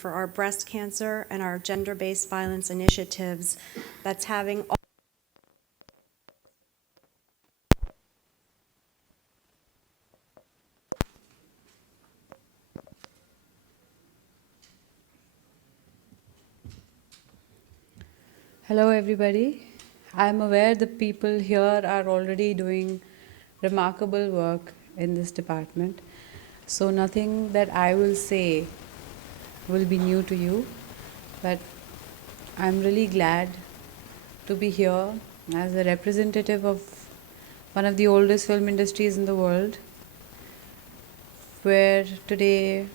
for our breast cancer and our gender-based violence initiatives that's having Hello everybody. I'm aware the people here are already doing remarkable work in this department. So nothing that I will say will be new to you, but I'm really glad to be here as a representative of one of the oldest film industries in the world, where today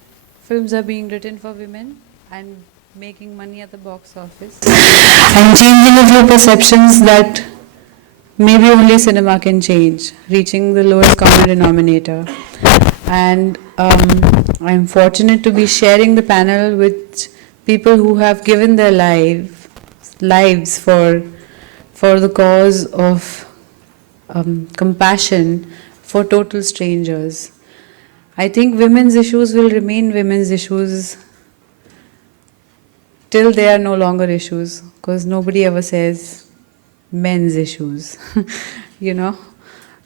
films are being written for women and making money at the box office and changing a few perceptions that maybe only cinema can change, reaching the lowest common denominator. And I'm fortunate to be sharing the panel with people who have given their lives for the cause of compassion for total strangers. I think women's issues will remain women's issues till they are no longer issues, because nobody ever says men's issues, you know.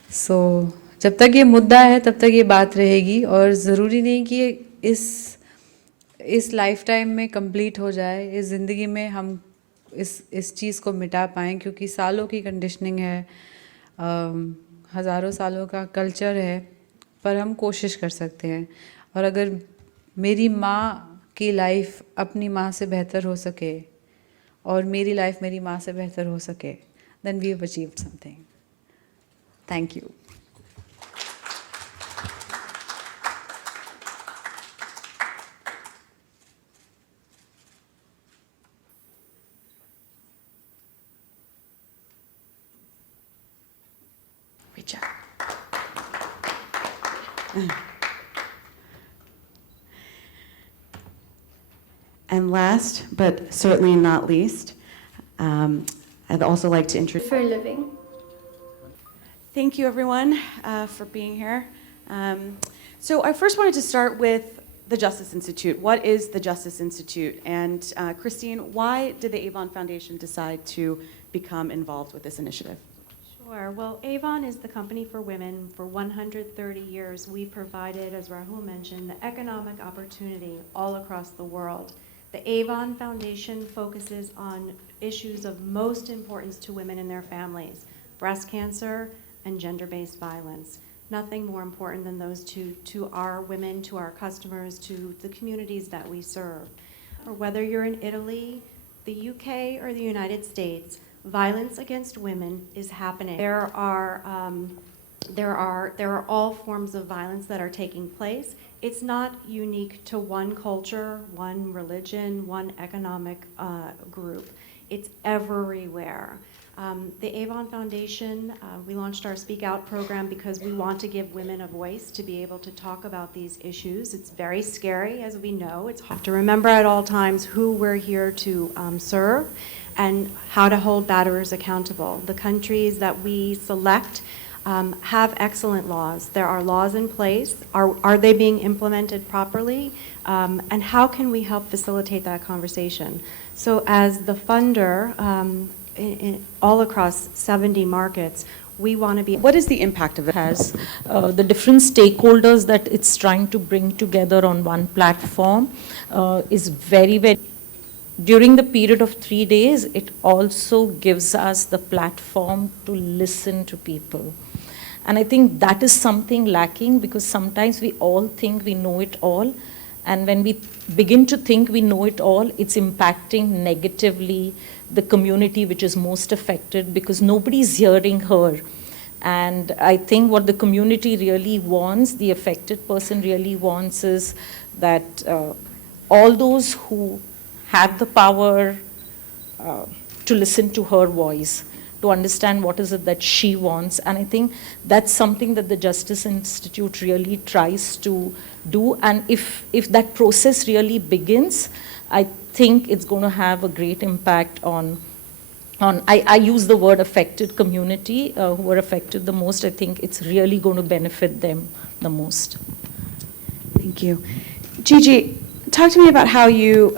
So जब तक ये मुद्दा है तब तक ये बात रहेगी, और ज़रूरी नहीं कि इस लाइफ टाइम में कंप्लीट हो जाए, इस ज़िंदगी में हम इस चीज़ को मिटा पाएँ, क्योंकि सालों की कंडीशनिंग है, हज़ारों सालों का कल्चर है, पर हम कोशिश कर सकते हैं. और अगर मेरी माँ की लाइफ अपनी माँ से बेहतर हो सके और मेरी लाइफ मेरी माँ से बेहतर हो सके, then we have achieved something. Thank you. Richa. And last, but certainly not least, I'd also like to introduce... For a living. Thank you, everyone, for being here. So I first wanted to start with the Justice Institute. What is the Justice Institute? And Christine, why did the Avon Foundation decide to become involved with this initiative? Sure. Well, Avon is the company for women. For 130 years, we provided, as Rahul mentioned, the economic opportunity all across the world. The Avon Foundation focuses on issues of most importance to women and their families: breast cancer and gender-based violence. Nothing more important than those two to our women, to our customers, to the communities that we serve. Or whether you're in Italy, the UK, or the United States, violence against women is happening. There are all forms of violence that are taking place. It's not unique to one culture, one religion, one economic group. It's everywhere. The Avon Foundation, we launched our Speak Out program because we want to give women a voice to be able to talk about these issues. It's very scary, as we know. It's hard to remember at all times who we're here to serve and how to hold batterers accountable. The countries that we select have excellent laws. There are laws in place. Are they being implemented properly? And how can we help facilitate that conversation? So as the funder, all across 70 markets, we want to be... What is the impact of it? Has the different stakeholders that it's trying to bring together on one platform is very, very... During the period of 3 days, it also gives us the platform to listen to people. And I think that is something lacking, because sometimes we all think we know it all. And when we begin to think we know it all, it's impacting negatively the community which is most affected, because nobody's hearing her. And I think what the community really wants, the affected person really wants, is that all those who have the power to listen to her voice, to understand what is it that she wants. And I think that's something that the Justice Institute really tries to do. And if that process really begins, I think it's going to have a great impact on I use the word affected community, who are affected the most. I think it's really going to benefit them the most. Thank you. Gigi, talk to me about how you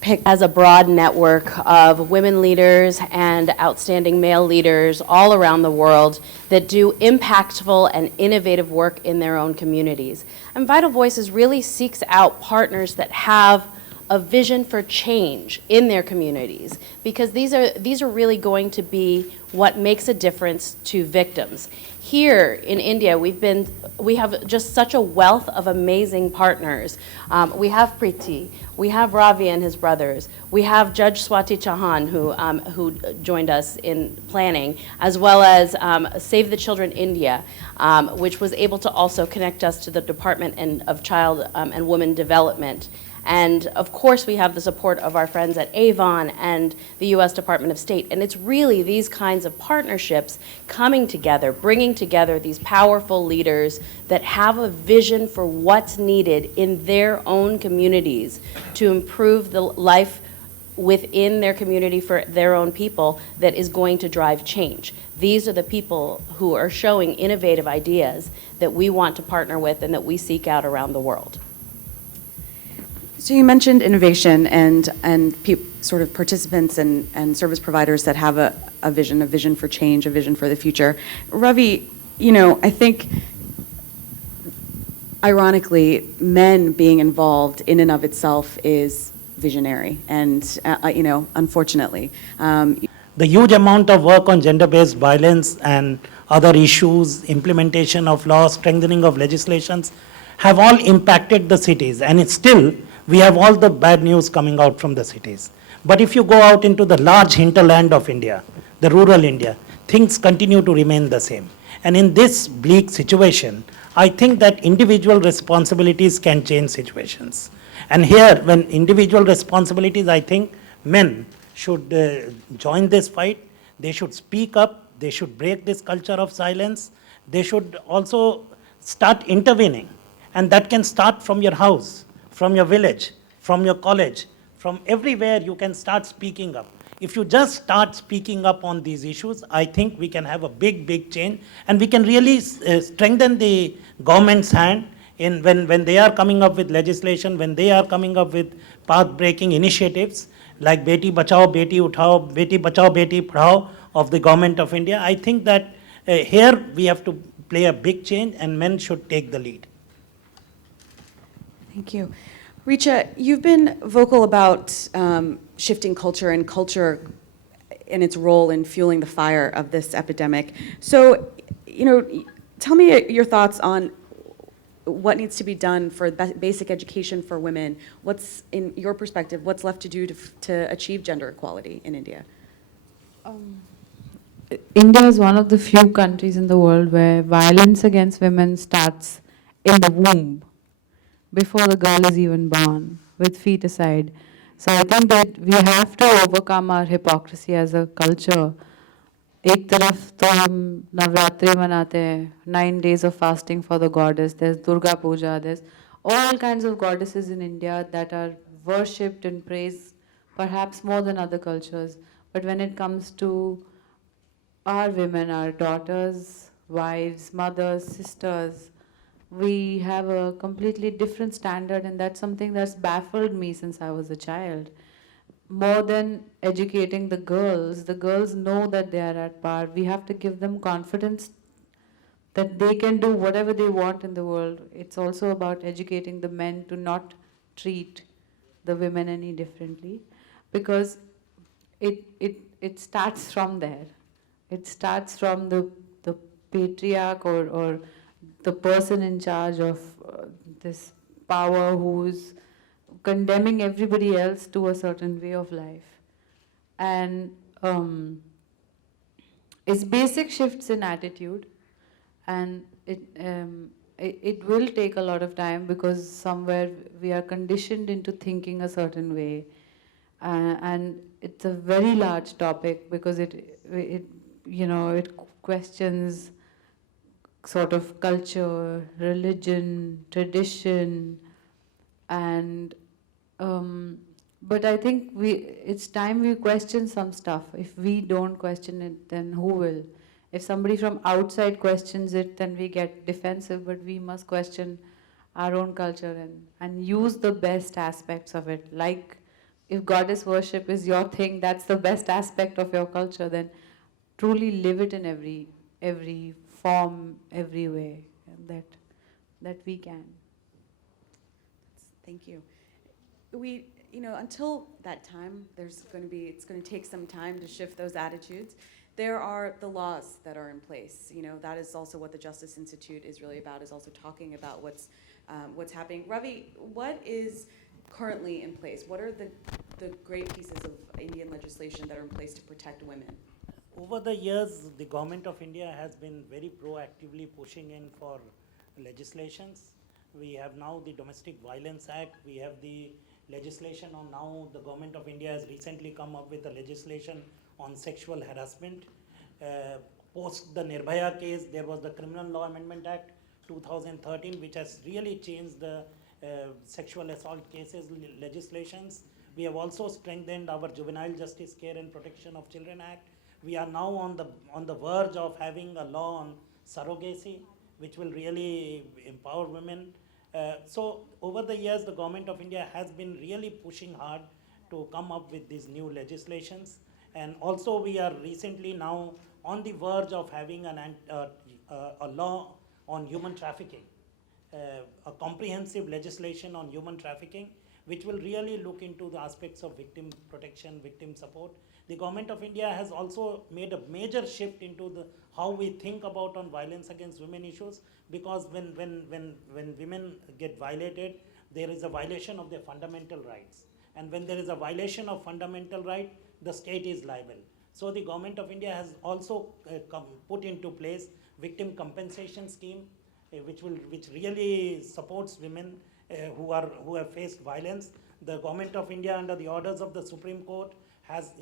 pick. As a broad network of women leaders and outstanding male leaders all around the world that do impactful and innovative work in their own communities. And Vital Voices really seeks out partners that have a vision for change in their communities, because these are really going to be what makes a difference to victims. Here in India, we have just such a wealth of amazing partners. We have Preeti, we have Ravi and his brothers, we have Judge Swati Chauhan, who joined us in planning, as well as Save the Children India, which was able to also connect us to the Department of Child and Women Development. And of course, we have the support of our friends at Avon and the U.S. Department of State. And it's really these kinds of partnerships coming together, bringing together these powerful leaders that have a vision for what's needed in their own communities to improve the life within their community for their own people that is going to drive change. These are the people who are showing innovative ideas that we want to partner with and that we seek out around the world. So you mentioned innovation and sort of participants and service providers that have a vision for change, a vision for the future. Ravi, I think ironically, men being involved in and of itself is visionary, and unfortunately. The huge amount of work on gender-based violence and other issues, implementation of laws, strengthening of legislations, have all impacted the cities, and it's still, we have all the bad news coming out from the cities. But if you go out into the large hinterland of India, the rural India, things continue to remain the same. And in this bleak situation, I think that individual responsibilities can change situations. And here, when individual responsibilities, I think men should join this fight. They should speak up. They should break this culture of silence. They should also start intervening. And that can start from your house, from your village, from your college, from everywhere you can start speaking up. If you just start speaking up on these issues, I think we can have a big change, and we can really strengthen the government's hand in when they are coming up with legislation, when they are coming up with path-breaking initiatives like Beti Bachao, Beti Uthao, Beti Bachao, Beti Padhao of the government of India. I think that here we have to play a big change, and men should take the lead. Thank you. Richa, you've been vocal about shifting culture and culture and its role in fueling the fire of this epidemic. So, tell me your thoughts on what needs to be done for basic education for women. What's, in your perspective, what's left to do to achieve gender equality in India? India is one of the few countries in the world where violence against women starts in the womb, before the girl is even born, with feet aside. So I think that we have to overcome our hypocrisy as a culture. एक तरफ तो हम नवरात्रि मनाते हैं, 9 days of fasting for the goddess, there's Durga Puja, there's all kinds of goddesses in India that are worshipped and praised, perhaps more than other cultures. But when it comes to our women, our daughters, wives, mothers, sisters, we have a completely different standard, and that's something that's baffled me since I was a child. More than educating the girls know that they are at par. We have to give them confidence that they can do whatever they want in the world. It's also about educating the men to not treat the women any differently, because it starts from there. It starts from the patriarch or the person in charge of this power who's condemning everybody else to a certain way of life. And it's basic shifts in attitude, and it will take a lot of time, because somewhere we are conditioned into thinking a certain way, and it's a very large topic, because it questions sort of culture, religion, tradition, and but I think it's time we question some stuff. If we don't question it, then who will? If somebody from outside questions it, then we get defensive, but we must question our own culture and use the best aspects of it. Like if goddess worship is your thing, that's the best aspect of your culture, then truly live it in every form, every way that we can. Thank you. Until that time, it's going to take some time to shift those attitudes. There are the laws that are in place. That is also what the Justice Institute is really about, is also talking about what's happening. Ravi, what is currently in place? What are the great pieces of Indian legislation that are in place to protect women? Over the years, the government of India has been very proactively pushing in for legislations. We have now the Domestic Violence Act. We have the legislation on now. The government of India has recently come up with a legislation on sexual harassment. Post the Nirbhaya case, there was the Criminal Law Amendment Act 2013, which has really changed the sexual assault cases legislations. We have also strengthened our Juvenile Justice Care and Protection of Children Act. We are now on the verge of having a law on surrogacy, which will really empower women. So over the years, the government of India has been really pushing hard to come up with these new legislations. And also we are recently now on the verge of having a law on human trafficking, a comprehensive legislation on human trafficking, which will really look into the aspects of victim protection, victim support. The government of India has also made a major shift into how we think about on violence against women issues, because when women get violated, there is a violation of their fundamental rights. And when there is a violation of fundamental right, the state is liable. So the government of India has also put into place victim compensation scheme, which really supports women who have faced violence. The government of India, under the orders of the Supreme Court, has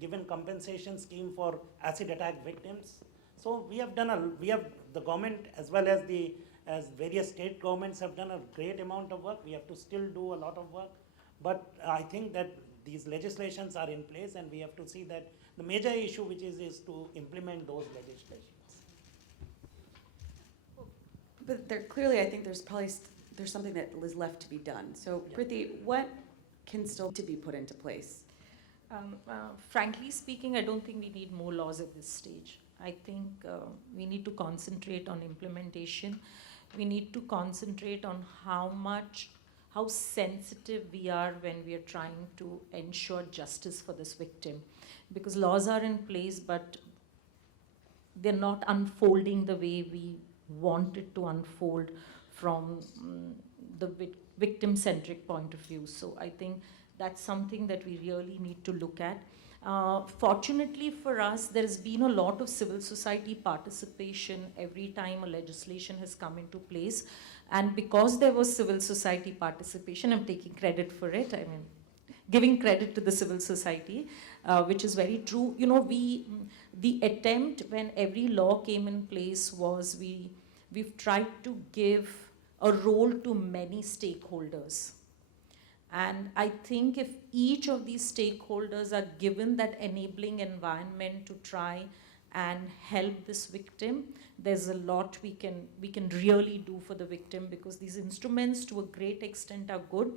given compensation scheme for acid attack victims. So the government as well as various state governments have done a great amount of work. We have to still do a lot of work, but I think that these legislations are in place, and we have to see that the major issue which is to implement those legislations. But clearly, I think there's something that is left to be done. So, Yeah. Priti, what can still to be put into place? Frankly speaking, I don't think we need more laws at this stage. I think we need to concentrate on implementation. We need to concentrate on how sensitive we are when we are trying to ensure justice for this victim. Because laws are in place, but they're not unfolding the way we want it to unfold from the victim-centric point of view. So I think that's something that we really need to look at. Fortunately for us, there's been a lot of civil society participation every time a legislation has come into place. And because there was civil society participation, I'm taking credit for it. I mean, giving credit to the civil society, which is very true. The attempt when every law came in place was we've tried to give a role to many stakeholders. And I think if each of these stakeholders are given that enabling environment to try and help this victim, there's a lot we can really do for the victim, because these instruments to a great extent are good.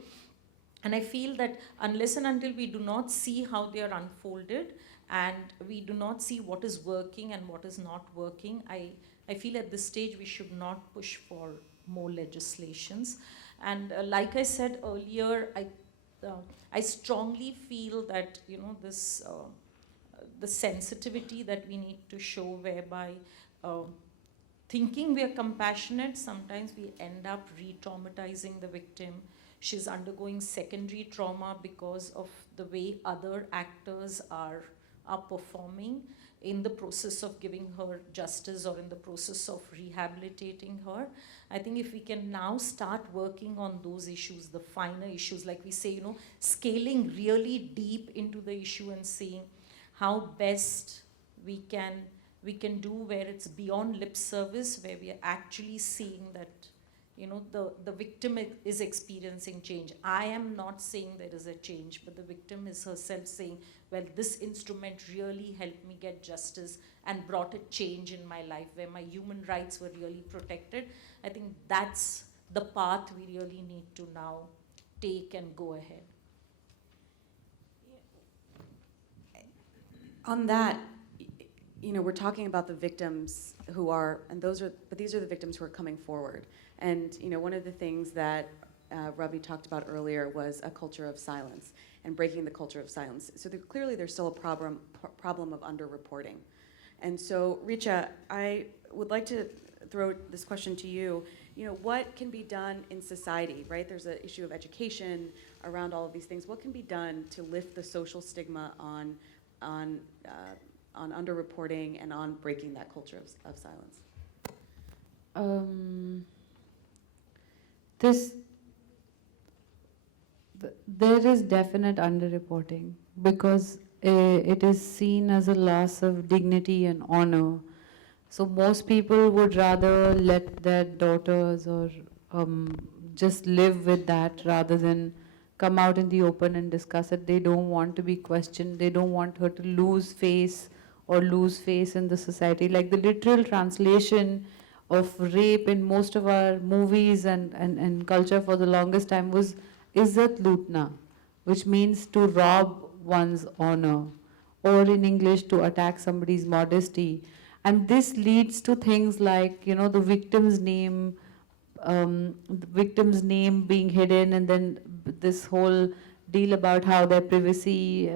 And I feel that unless and until we do not see how they are unfolded and we do not see what is working and what is not working, I feel at this stage we should not push for more legislations. And like I said earlier, I strongly feel that the sensitivity that we need to show, whereby thinking we are compassionate, sometimes we end up re-traumatizing the victim. She's undergoing secondary trauma because of the way other actors are performing in the process of giving her justice or in the process of rehabilitating her. I think if we can now start working on those issues, the finer issues, like we say, scaling really deep into the issue and seeing how best we can do, where it's beyond lip service, where we are actually seeing that the victim is experiencing change. I am not saying there is a change, but the victim is herself saying, well, this instrument really helped me get justice and brought a change in my life, where my human rights were really protected. I think that's the path we really need to now take and go ahead. On that, we're talking about the victims who are, but these are the victims who are coming forward. And, one of the things that Ravi talked about earlier was a culture of silence and breaking the culture of silence. So clearly there's still a problem of underreporting. And so, Richa, I would like to throw this question to you. What can be done in society, right? There's an issue of education around all of these things. What can be done to lift the social stigma on underreporting and on breaking that culture of silence? There is definite underreporting because it is seen as a loss of dignity and honor. So most people would rather let their daughters or just live with that rather than come out in the open and discuss it. They don't want to be questioned. They don't want her to lose face in the society. Like the literal translation of rape in most of our movies and culture for the longest time was Izzat Lootna, which means to rob one's honor, or in English, to attack somebody's modesty. And this leads to things like, the victim's name being hidden, and then this whole deal about how their privacy.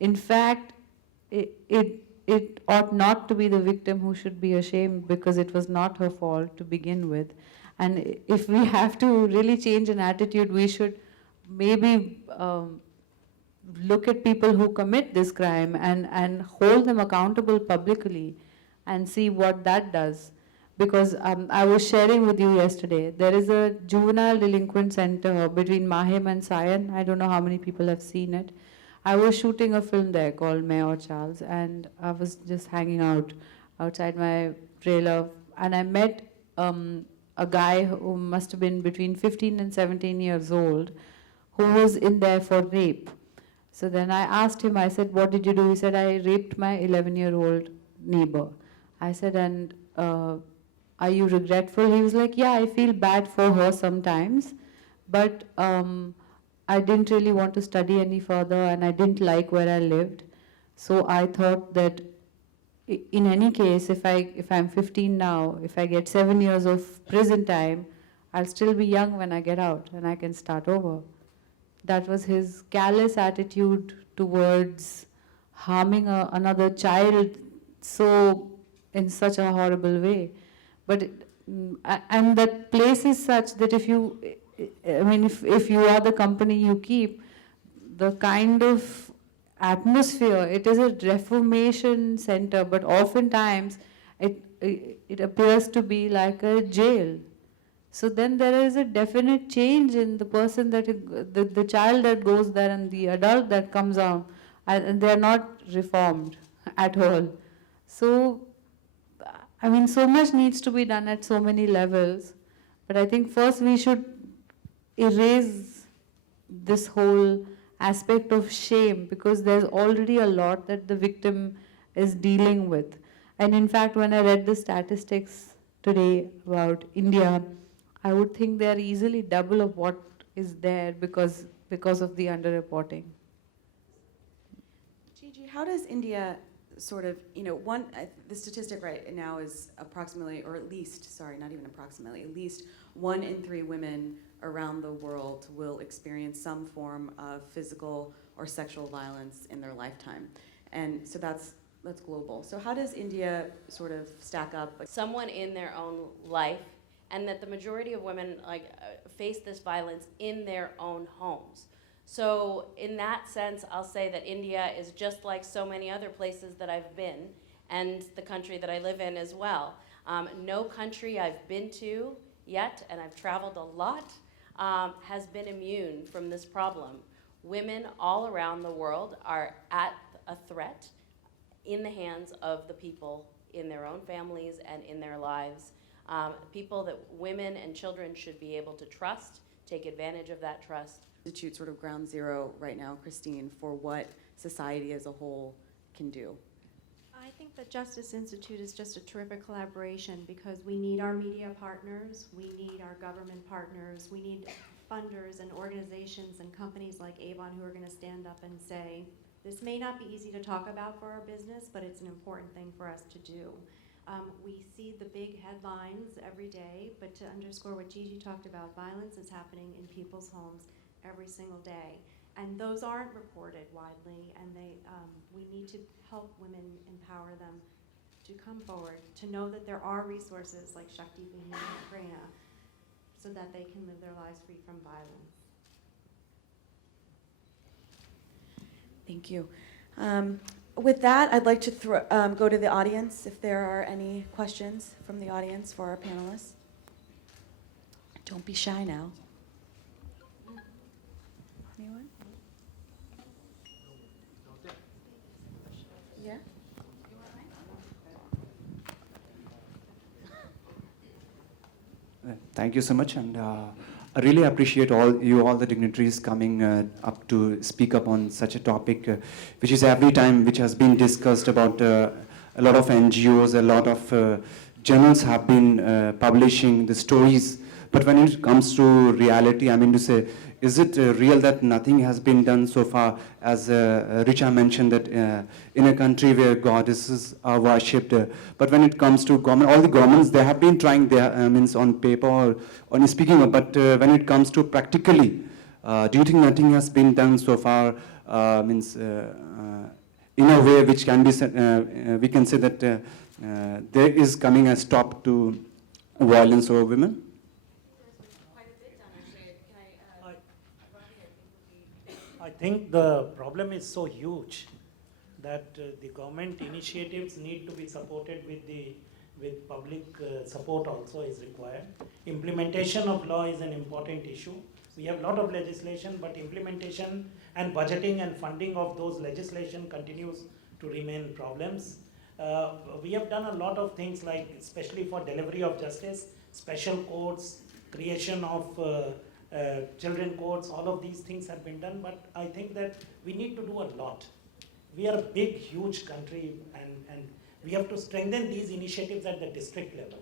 In fact, it ought not to be the victim who should be ashamed because it was not her fault to begin with. And if we have to really change an attitude, we should maybe look at people who commit this crime and hold them accountable publicly and see what that does. Because I was sharing with you yesterday, there is a juvenile delinquent center between Mahim and Sion. I don't know how many people have seen it. I was shooting a film there called Mayor Charles, and I was just hanging out outside my trailer, and I met a guy who must have been between 15 and 17 years old, who was in there for rape. So then I asked him, I said, what did you do? He said, I raped my 11-year-old neighbor. I said, and are you regretful? He was like, yeah, I feel bad for her sometimes, but I didn't really want to study any further and I didn't like where I lived. So I thought that in any case, if I'm 15 now, if I get 7 years of prison time, I'll still be young when I get out and I can start over. That was his callous attitude towards harming another child in such a horrible way. But and that place is such that if you are the company you keep, the kind of atmosphere, it is a reformation center, but oftentimes it appears to be like a jail. So then there is a definite change in the person the child that goes there and the adult that comes out, and they are not reformed at all. So, so much needs to be done at so many levels, but I think first we should erase this whole aspect of shame, because there's already a lot that the victim is dealing with. And in fact, when I read the statistics today about India, I would think they are easily double of what is there because of the underreporting. Gigi, how does India sort of, the statistic right now is approximately, or at least, sorry, not even approximately, at least 1 in 3 women around the world will experience some form of physical or sexual violence in their lifetime. And so that's global. So how does India sort of stack up? Someone in their own life, and that the majority of women face this violence in their own homes. So in that sense, I'll say that India is just like so many other places that I've been, and the country that I live in as well. No country I've been to yet, and I've traveled a lot, has been immune from this problem. Women all around the world are at a threat in the hands of the people in their own families and in their lives. People that women and children should be able to trust, take advantage of that trust. Institute sort of ground zero right now, Christine, for what society as a whole can do. I I think the Justice Institute is just a terrific collaboration because we need our media partners, we need our government partners, we need funders and organizations and companies like Avon who are going to stand up and say, this may not be easy to talk about for our business, but it's an important thing for us to do. We see the big headlines every day, but to underscore what Gigi talked about, violence is happening in people's homes every single day. And those aren't reported widely, and we need to help women, empower them to come forward, to know that there are resources like Shakti Bhima in Ukraine, so that they can live their lives free from violence. Thank you. With that, I'd like to go to the audience if there are any questions from the audience for our panelists. Don't be shy now. Anyone? Yeah? Thank you so much, and I really appreciate all the dignitaries coming up to speak up on such a topic, which is every time which has been discussed about a lot of NGOs, a lot of journals have been publishing the stories, but when it comes to reality, I mean to say, is it real that nothing has been done so far? As Richa mentioned that in a country where goddesses are worshipped, but when it comes to government, all the governments, they have been trying their means on paper or on speaking of, but when it comes to practically, do you think nothing has been done so far? Means in a way which can be said, we can say that there is coming a stop to violence over women. I think the problem is so huge that the government initiatives need to be supported with public support also is required. Implementation of law is an important issue. We have a lot of legislation, but implementation and budgeting and funding of those legislation continues to remain problems. We have done a lot of things like, especially for delivery of justice, special courts, creation of children courts, all of these things have been done, but I think that we need to do a lot. We are a big, huge country, and we have to strengthen these initiatives at the district level.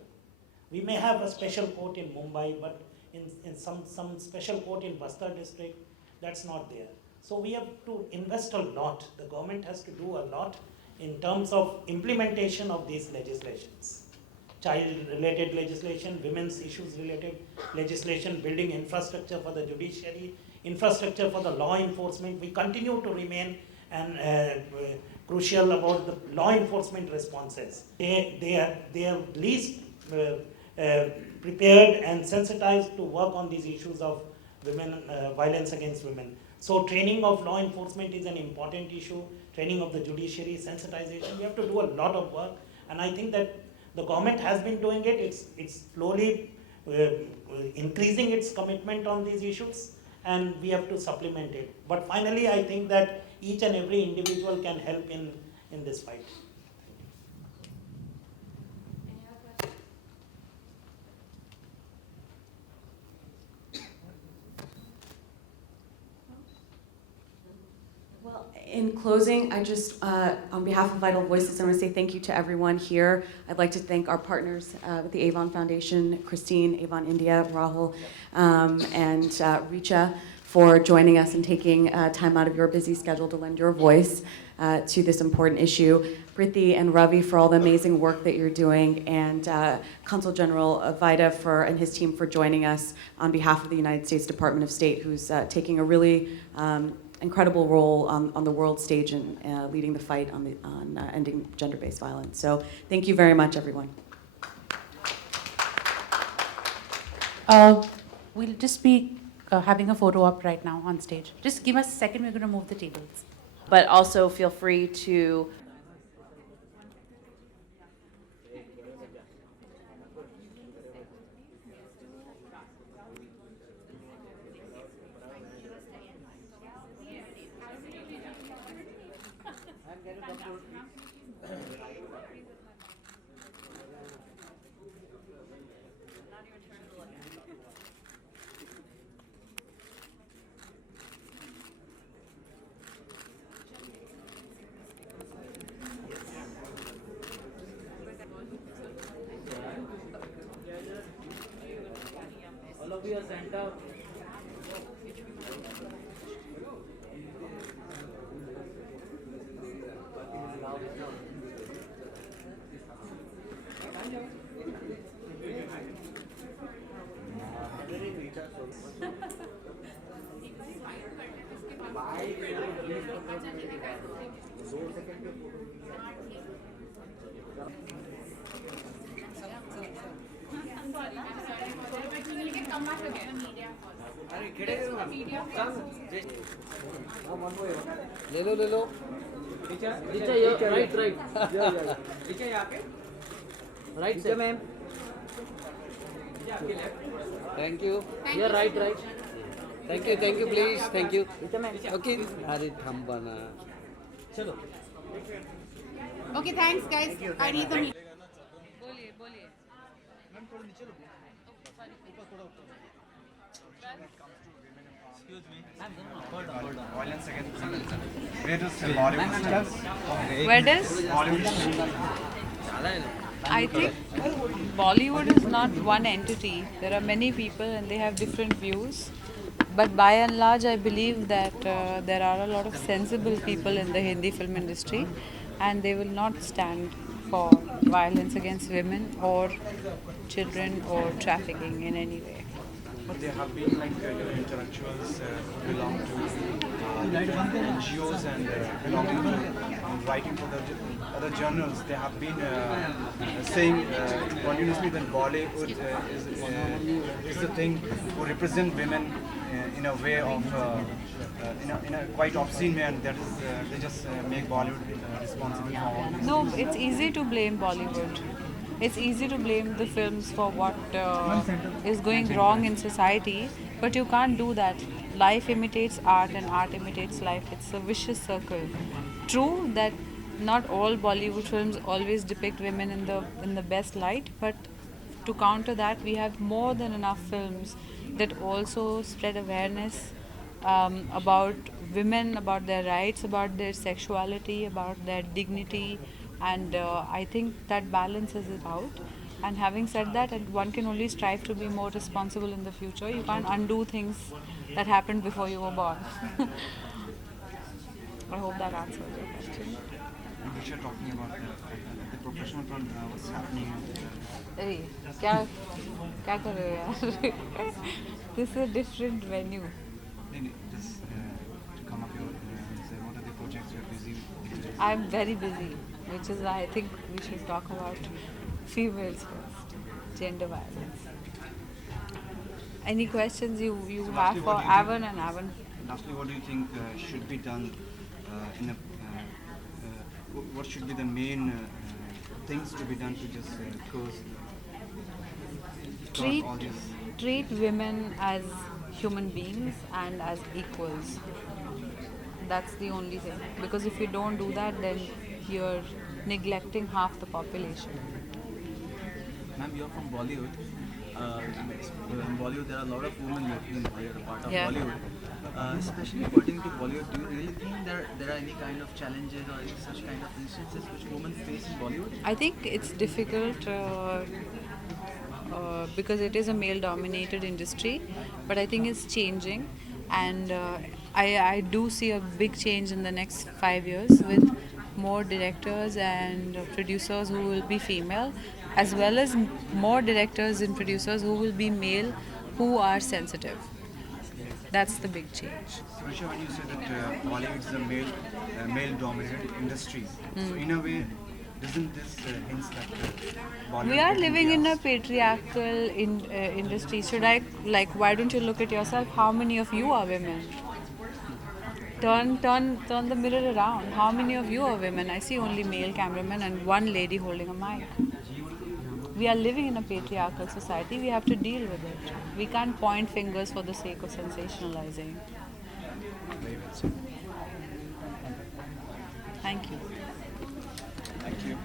We may have a special court in Mumbai, but in some special court in Bastar district, that's not there. So we have to invest a lot. The government has to do a lot in terms of implementation of these legislations. Child-related legislation, women's issues-related legislation, building infrastructure for the judiciary, infrastructure for the law enforcement. We continue to remain crucial about the law enforcement responses. They are least prepared and sensitized to work on these issues of women, violence against women. So training of law enforcement is an important issue. Training of the judiciary, sensitization. We have to do a lot of work, and I think that the government has been doing it. It's slowly increasing its commitment on these issues, and we have to supplement it. But finally, I think that each and every individual can help in this fight. Well, in closing, I just, on behalf of Vital Voices, I want to say thank you to everyone here. I'd like to thank our partners with the Avon Foundation, Christine, Avon India, Rahul, and Richa for joining us and taking time out of your busy schedule to lend your voice to this important issue. Priti and Ravi for all the amazing work that you're doing, and Consul General Vida and his team for joining us on behalf of the United States Department of State, who's taking a really incredible role on the world stage and leading the fight on ending gender-based violence. So thank you very much, everyone. We'll just be having a photo op right now on stage. Just give us a second, we're going to move the tables. But also feel free to ले लो Richa right Richa यहाँ पे right से ma'am thank you यार right thank you please thank you okay अरे थम बना चलो Okay, thanks guys. I need the meeting. बोलिए बोलिए Where does I think Bollywood is not one entity. There are many people and they have different views. But by and large, I believe that there are a lot of sensible people in the Hindi film industry, and they will not stand for violence against women or children or trafficking in any way. But there have been like your intellectuals who belong to NGOs and belonging to writing for the other journals. They have been saying continuously that Bollywood is the thing who represent women in a way of in a quite obscene way, and that is they just make Bollywood responsible for all this. No, it's easy to blame Bollywood. It's easy to blame the films for what is going wrong in society, but you can't do that. Life imitates art and art imitates life. It's a vicious circle. True that not all Bollywood films always depict women in the best light, but to counter that, we have more than enough films that also spread awareness about women, about their rights, about their sexuality, about their dignity, and I think that balances it out. And having said that, and one can only strive to be more responsible in the future. You can't undo things that happened before you were born. I hope that answers your question. Which are talking about the professional front, what's happening. Hey, क्या कर रहे हो यार? This is a different venue. Just to come up here and say what are the projects you're busy with? I'm very busy, which is why I think we should talk about females first, gender violence. Any questions you So have lastly, for what do you Avan and Avan? Lastly, what do you think should be done in a what should be the main things to be done to just Treat all this? treat women as human beings and as equals. That's the only thing. Because if you don't do that, then you're neglecting half the population. Ma'am, you're from Bollywood. In Bollywood, there are a lot of women working here, a part of Yeah. Bollywood. Especially according to Bollywood, do you really think there are any kind of challenges or any such kind of instances which women face in Bollywood? I think it's difficult because it is a male-dominated industry, but I think it's changing, and I do see a big change in the next 5 years with more directors and producers who will be female, as well as more directors and producers who will be male, who are sensitive. That's the big change. Richa, when you say that Bollywood is a male-dominated industry, so in a way, doesn't this hints that Bollywood? We are getting living in a biased? patriarchal industry. Should I, like, why don't you look at yourself? How many of you are women? Turn the mirror around. How many of you are women? I see only male cameramen and one lady holding a mic. We are living in a patriarchal society. We have to deal with it. We can't point fingers for the sake of sensationalizing. Thank you. Thank you.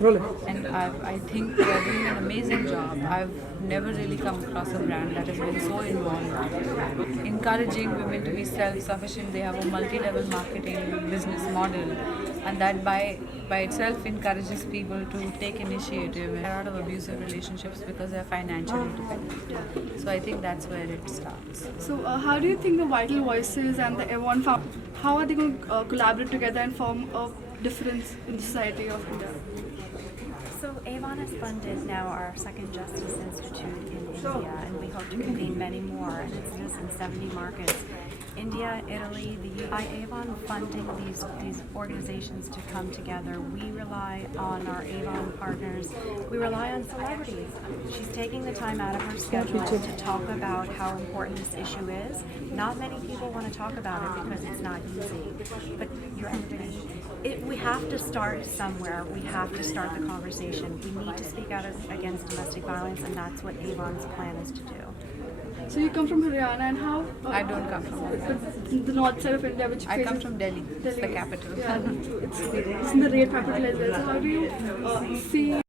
And I think they're doing an amazing job. I've never really come across a brand that has been so involved, encouraging women to be self-sufficient. They have a multi-level marketing business model, and that by itself encourages people to take initiative and get out of abusive relationships because they're financially dependent. So I think that's where it starts. So, how do you think the Vital Voices and the Avon how are they going to collaborate together and form a difference in the society of India? So Avon has funded now our second Justice Institute in India, and we hope to convene many more, and it's just in 70 markets. India, Italy, the UK. By Avon funding these organizations to come together, we rely on our Avon partners. We rely on celebrities. She's taking the time out of her schedule to talk about how important this issue is. Not many people want to talk about it because it's not easy. But we have to start somewhere. We have to start the conversation. We need to speak out against domestic violence, and that's what Avon's plan is to do. So you come from Haryana, and how? I don't come from Haryana. The north side of India, which I come from Delhi. It's the capital. Yeah, it's in the rape capital as well. So how do you see